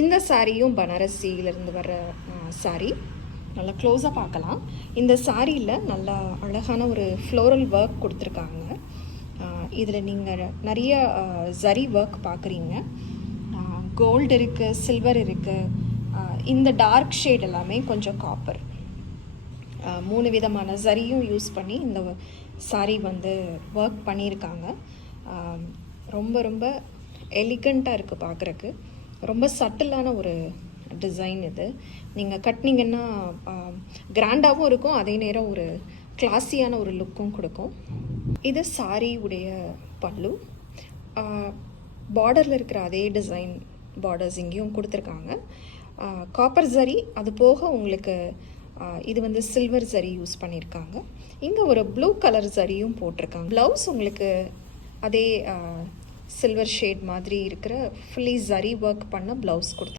இந்த சாரியும் பனாரசியிலிருந்து வர சாரி. நல்லா க்ளோஸாக பார்க்கலாம். இந்த சாரியில் நல்லா அழகான ஒரு ஃப்ளோரல் ஒர்க் கொடுத்துருக்காங்க. இதில் நீங்கள் நிறைய ஜரி ஒர்க் பார்க்குறீங்க. கோல்டு இருக்குது, சில்வர் இருக்குது. இந்த டார்க் ஷேட் எல்லாமே கொஞ்சம் காப்பர். 3 விதமான ஜரியும் யூஸ் பண்ணி இந்த சாரி வந்து ஒர்க் பண்ணியிருக்காங்க. ரொம்ப ரொம்ப எலிகண்ட்டாக இருக்குது பார்க்குறக்கு. ரொம்ப சட்டிலான ஒரு டிசைன் இது. நீங்கள் கட்டினீங்கன்னா கிராண்டாகவும் இருக்கும், அதே நேரம் ஒரு கிளாஸியான ஒரு லுக்கும் கொடுக்கும். இது சாரி உடைய பல்லு. பார்டரில் இருக்கிற அதே டிசைன் பார்டர்ஸ் இங்கேயும் கொடுத்துருக்காங்க. காப்பர் ஜரி, அது போக உங்களுக்கு இது வந்து சில்வர் ஜரி யூஸ் பண்ணியிருக்காங்க. இங்கே ஒரு ப்ளூ கலர் ஜரியும் போட்டிருக்காங்க. ப்ளவுஸ் உங்களுக்கு அதே சில்வர் ஷேட் மாதிரி இருக்கிற ஃபுல்லி ஜரி ஒர்க் பண்ண ப்ளவுஸ் கொடுத்து